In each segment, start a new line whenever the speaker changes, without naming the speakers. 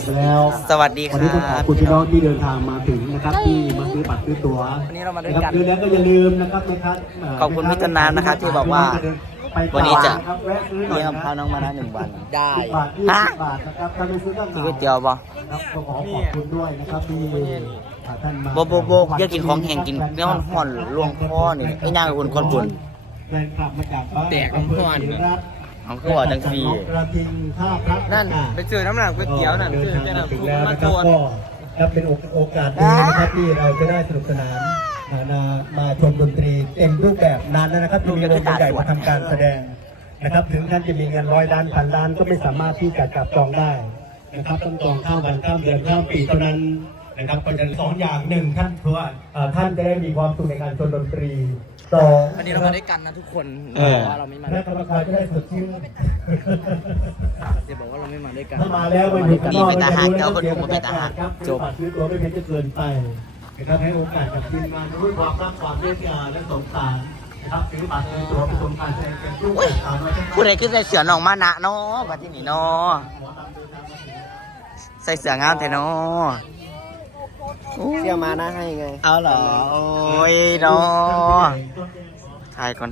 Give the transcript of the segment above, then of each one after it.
แล้ว
สวัสดีค
วัน
รั
นี้ต้องขอบบ คุณพี่น้องที่เดินทางมาถึงนะครับที่มาซื้อบัตรซื้อตั๋ว
วันนี้เรามาด้วยกัน
เดือนแล้วก็อย่าลืมนะครับนะครับ
ขอบคุณพี่ต้นน้ำนะครับที่บอกว่า
ไป
วันนี้จะ
ครับแวะซื้อหน่อ
เลี้
ย
ยง
นะ
ข้าวน้องมานะ1 วันได้
10 บาท
ฮะ
20 บาทนะครับถ้าไม่ซื้อก็
กินก๋วยเตี๋ยวบ่
ครับก็ขอขอบคุณด้วยนะครับที่ท่านมา
โบอยากกินของแห้งกินเนื้อห่อนๆลวงคอนี่ไอ้นางกับคนคนบุญ
แฟนคลับมาจากบ้าน
แตกน้ำห่อน
เอาคือว่าจังซี
กระทิงท่าพระ
นั่นไปเจอน้ำหนักก๋วยเตี๋ยวนั่นคือจะนำ
ถึ
ทุ
ง
ก
แล้ว
มา
นะค
โจ
รับ
น
ก็เป็นโอกาสดีนะครับที่เราจะได้สนุกสนานมาชมดนตรีเต็มรูปแบบนานแล้วนะครับที่มีวงใหญ่มาทำการแสดงนะครับถึงท่านจะมีเงิน100 ล้าน1,000 ล้านก็ไม่สามารถที่จะจับจองได้นะครับต้องจองข้ามวันข้ามเดือนข้ามปีเท่านั้นนะครับเพราะฉะนั้น2 อย่าง1ท่านเพื่อท่านจะได้มีความสุขในการชมดนตรี2
อันนี้เรามาด้วยกันนะทุกคนว่าเราไม่มา
คณะกรรมการจะได้สดชื่น
จะบอกว่าเราไม่มาด้วยกัน
ถ้ามาแล้วมันอยู่ข้างนอก
นี่เป็นทหารเจ้าคนดูมาเป็นทหาร
จบซื้อตัวไม่เพียงจะเกินไปนะครับให้โอกาสกับทีมงานด้วยความรักความเมตตาและสงสารนะครับซื้อบัตรซื้อตัวไปชมการแสดงเป็นรูปแบบการไว้ข้างหน้า
ผู้ใดขึ้นใส่เสื้อน้องมานะเนาะบัดที่นี่เนาะใส่เสื้องามแท้เนาะ
เที่ยวมานะให้ไง
เอาเหรอโอ้ยเนาะถ่ายก่อน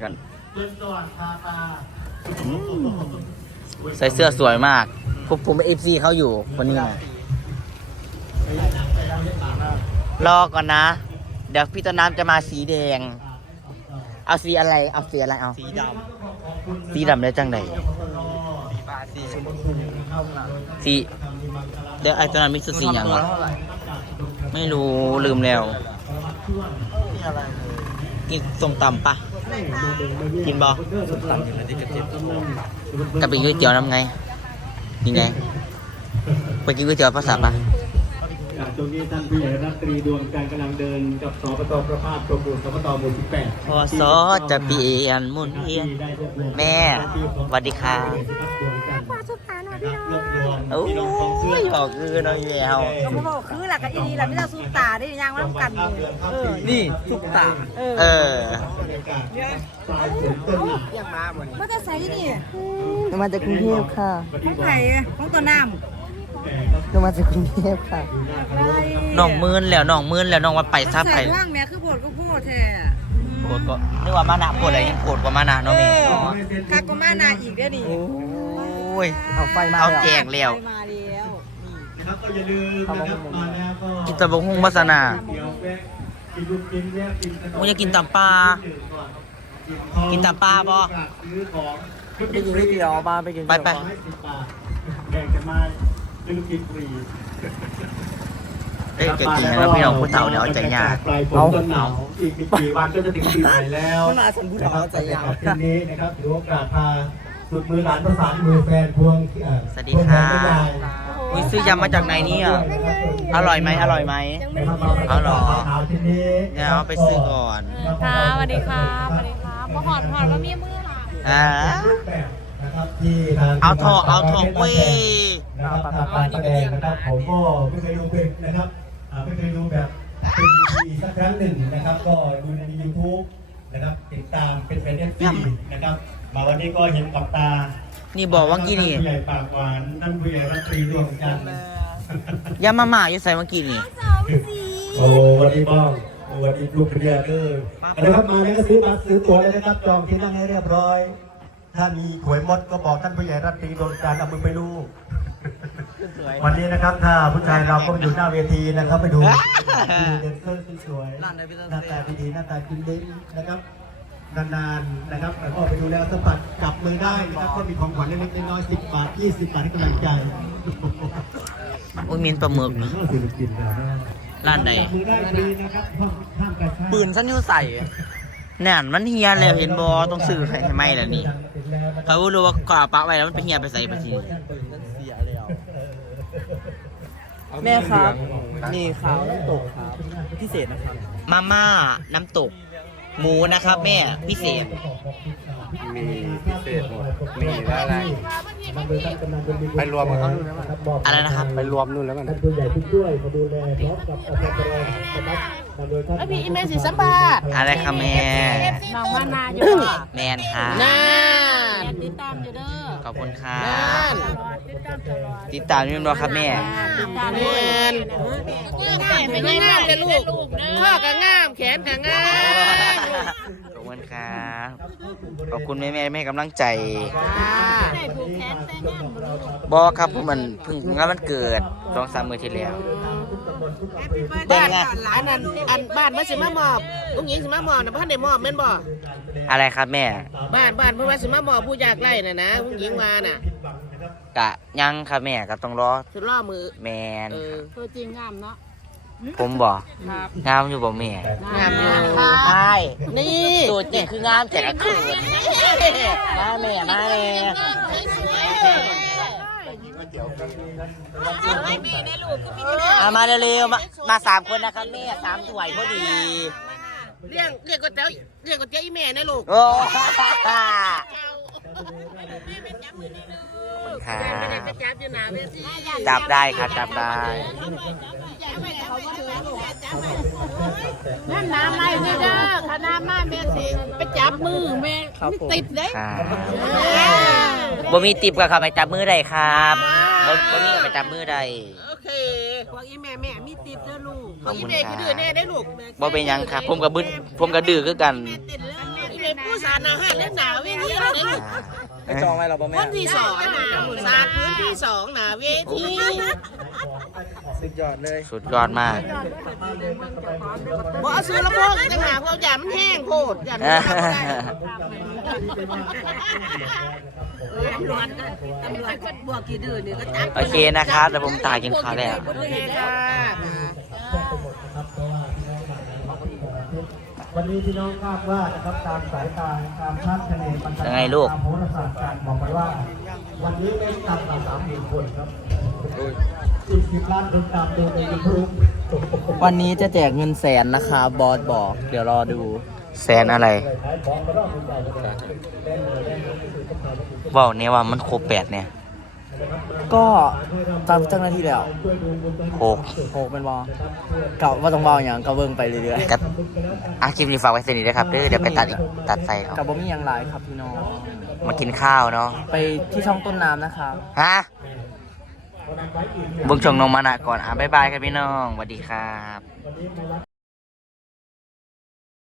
ใส่เสื้อสวยมากผมเป็นFCเขาอยู่คนนี้นะรอก่อนนะ เดี๋ยวพี่ต้นน้ำจะมาสีแดง เอาสีอะไรเอา
สีด
สีดำได้จังไหน
ำบาทสีชมพูเข้าหลัง
สีเดี๋ยวไอ้ต้นน้ำมีสีอย่างวะไม่รู้ลืมแล้ว
นี่อะไร
กินส้มตำปะกินบ่
ตัดอย่างไรที่กระเจี๊ยบ
กับไปกินก๋วยเตี๋ยวน้ำไงยังไงไปกินก๋วยเตี๋ยวภาษาปะ
ตรงนี้ท่านผู้ใหญ่รัตรีดวงการกำลังเดินกับสปตประภาสประมูลสปตหมู่18
พอซอจะเปลี่ยนหมุนเวียนแม่สวัสดีค่ะ
มาสุดตาหน่อยพี่น้อง
โอ้ยบอกคือน้อยแวว
ก็มาบอกคือหลักกับอีนี่แหละไม่ต้องสุดตาได้ยังว่ากันเลย
นี่ทุกตา
เออ
ยังมาหมด
ว่าจะใส่นี่
มาจากกรุงเทพค่ะ
ของไผ่ของตัวน้
มาจากกรุงเทพค่ะ
ำ
น้องมื่นแล้วน้องว่าไปซะไป
ใส่ว่างแม่คือโบดก็พูดแท้
โกรธก็นึกว่ามานะโกรธอะไรยังโกรธกว่ามานะเนาะแม่
คักก็มานาอีกได้ดิ
โอ้ย
เอาไฟมา
เอาแจกแล้ว
มาแล้ว
นะครับก็อย่าลืมนะครับมาแล้วก็
กินตะบงหุ่งวาสนา
เดี๋ยวแวะกินลูกกินแวะกินขนม
โอ้ยอยากกินตำปลา กินตำปลาบ่
ซื้อของ
ไปกินก๋วยเตี๋ยวมาไปกิน
ไป
10 บาทแบ่งกันมาซื้อลูกกินฟรี
เอ้ยจะกินแล้วพี่น้องผู้เฒ่าเดี๋ยวเอาใจยาก
ปลายฝนต้นหนาวอีกไม่กี่วันก็จะถึงปีใหม่แล้ว
มันมาสันผู้เฒ่าใจยาว
ทีนี้นะครับถือโอกาสพาสุดมือหลานประสานมือแฟนพวง
สวัสดีค่ะ
พวงแม่ยาย
นี่ซื้อยำมาจากไหนเนี่ยอร่อยไหม
นะครับ
เอาเหรอ
ทีนี้
เดี๋ยวเอาไปซื้อก่อน
ค่ะสวัสดีค่ะสวัสดีค่ะมาหอดว่ามีมือหรอ
อ่า
รูปแบบนะครับที่ทาง
เอาทองเว้ย
นะครับทำการแสดงนะครับผมก็ไม่เคยดูเป็นนะครับไม่เคยดูแบบเป็นทีสักครั้งหนึ่งนะครับ ก็ดูใน YouTube นะครับติดตามเป็นแฟนเอฟซีนะครับมาวันนี้ก็เห็นกับตา
นี่บอกว่ากี้นี่
ท่านผู้ใหญ่ปากหวานท่านผู้ใหญ่รัตรีดวงจันทร์
ยำมาม่าอยู่ใส่เมื่อกี้นี่
โอ้วันนี้บ้องวันนี้ลูกเรียเด้อนะครับมาแล้วก็ซื้อบัตรซื้อตั๋วเลยนะครับจองที่นั่งให้เรียบร้อย ถ้ามีขวยมดก็บอกท่านผู้ใหญ่รัตรีดวงจันทร์เอามือไปลูกวันนี้นะครับถ้าผู้ชายเราก็อยู่หน้าเวทีนะครับไปดูเดนเซอร์สวยๆหน้าตาดีๆหน้าตากินลิ้นนะครับนานๆนะครับแล้วก็ไปดูแล้วสัมผัสจับมือได้นะครับก็มีของขวัญเล็กๆน้อยๆ10 บาท20 บาทให้กำลังใจ
โอ้ยมีนปลาหมึก
ศิลปินเราเนี่ย
ร้านใด
จับมือได้ฟรีนะครับห้ามกระชาก
ปืนสั้นยูใส่
นั่นมันเฮียแล้วเห็นบอต้องซื้อให้ไหมล่ะนี่เขารู้ว่ากว่าปะไว้แล้วมันไปเฮียไปใส่ไปที
เสียแล้วแม่ครับนี่ขาวน้ำตกครับพิเศษนะครับ
มาม่าน้ำตก หมูนะครับแม่พิเศษ
มีพิเศษหมดมีแล้วอะไร ไปรวมกับเขาดูนะว่า
อะไรนะครับ
ไปรวมนู่นแล้วกัน
ท่านผู้ใหญ่ที่ช่วยมาดูแลพร้อมกับอปปรนะครับมาโดยท่าน
พี่อีเมลสีสัมบาท
อะไรคะแม่
น้องมานาอยู่
แมนค่ะ
น่าติดตามอยู่เด้อ
ขอบคุณครับติดตามนี่มันบ่ครับแม่
ติดตามด้วยไม่ง่ายเลยลูกข้อก็งามแขนก็งาม
ขอบคุณครับขอบคุณแม่ๆให้กำลังใจ
ได้ผูกแขนแต่งงานบ่ลูก
บอครับผมมันเพิ่งงานมันเกิด2-3 มื้อที่แล้ว
บ้านอันนั้นอันบ้านมันสิมามอบลุงหญิงสิมามอบนะพ่อได้มอบแม่นบ่
อะไรครับแม่
บ้านเพิ่นว่าสิมามอบผู้ยากไร้น่ะนะลุงหญิงว่าน่ะ
กะยังครับแม่ก็ต้องรอ
สุดล่อมือ
แมน
ตัวจริงงามเนาะ
ผมบอกงามอยู่บ่แม่
งามอยู่
ใช่
นี่
ตัวจริงคืองามแต่ก็เขินมาแม่มาแม่มาเร็วๆมา3 คนนะครับแม่3 ถ้วยพอดี
เลี้ยงก๋วยเตี๋ยวอีแม่นะลูก
โอ้ค่ะ
ไม่ได้จะจับอยู่หน้าเวที
จับได้ครับจับได้
นั่นน้ำไรนี่เด้อถ้าน้ำมาแม่สิไปจับมือแม่ติดเด้
ค่ะบ่มีติบกับเขาไปจับมือใดครับบ่มีกับไปจับมือใด
โอเค
พวกอีแม่มีติดเด้อลูก
ขอบคุณ
อีแม่
ค
คือ
รั
ดื้อแน่
บ
ได้ลูก
บ่เป็นหยังครับผมกับดื้อคือกัน
ติดเลย
อีแม่ผู้สารอาหารและหนาวเวทีเลย
ไปจองไว้เราบ่แม่
คนที่สองนะสารพื้นที่2หนาเวที
สุดยอดมาก
บ่เอาซื้อลำโพงอีกต่างหากเพราะอย่ามันแห้งโพดอย่ามันทำบ่ได้
ตำรวจก็บวกกี่ดื้อนี่ก็จับ
โอเคนะครับเดี๋ยวผมตายกินข้าวแล้ว
โอเคค่ะ
วันนี้พี่น้องทราบว่านะครับตามสายตาตามคาดคะเนปัญ
ยังไงลูก
ตามโหราศาสตร์การบอกไว้ว่า วันนี้ไม่ต่ำกว่า30,000 คนครับอีก10 ล้านคนตามดูในยูทูบ
วันนี้จะแจกเงินแสนนะคะบอสบอก เดี๋ยวรอดู
แสนอะไรบอกเนี่ยว่ามันครบ8เนี่ย
ก็ตามเจ้าหน้าที่แล้ว
6
โหเป็นบอเก่าว่าต้องบออย่างก็เบิ่งไปเรื่อย
กับคลิปนี้ฝากไว้เสนิทนะครับเดี๋ยวไปตัดใส่เอา
ๆกับบ่มีอย่างไรครับพี่น้อง
มากินข้าวเนาะ
ไปที่ช่องต้นน้ำนะครับ
ฮะเบิ่งช่องน้องมานะก่อนบ๊ายบายครับพี่น้องสวัสดีครับ